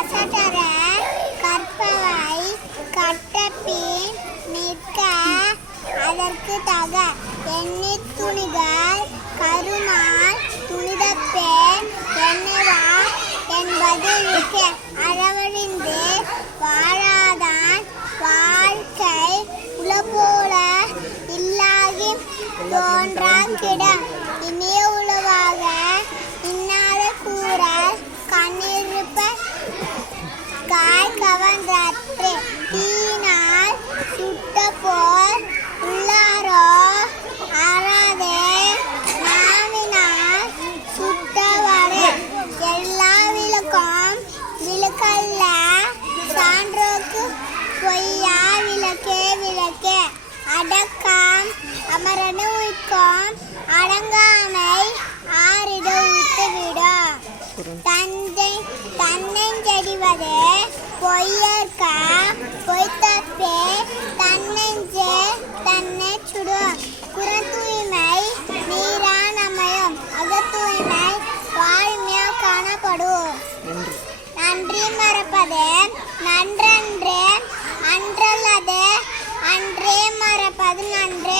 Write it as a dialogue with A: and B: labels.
A: கசடர கற்பவை கட்டபின் நிற்க அதற்கு தக எண்ணி துணிகள் கருணால் துணிதப்பேன் என்னவா என்பது இருக்க அளவழிந்து வாழாதான் வாழ்க்கை உலபோல இல்லாகி தோன்றா கிட காய் கவர்ந்தற்று தீனால் சுட்ட போல் உள்ளாரோ ஆறாதே நாவினால் சுட்டவரே எல்லா விளக்கம் விளக்கல்ல சான்றோக்கு பொய்யா விளக்கே விளக்கே அடக்கம் அமரனு உய்க்கும் அடங்கானை ஆறிட விட்டுவிடும் தந்தை பொய்யர்க்கா பொய்த்தப்பே தன்னெஞ்சே தன்னை சுடுவோம் குறந்தூய்மை நீரான் அமையும் அகத்தூய்மை வாழ்மையாக காணப்படுவோம்
B: நன்றி
A: மறப்பது நன்றன்றே அன்றல்லது அன்றே மறப்பது நன்றே.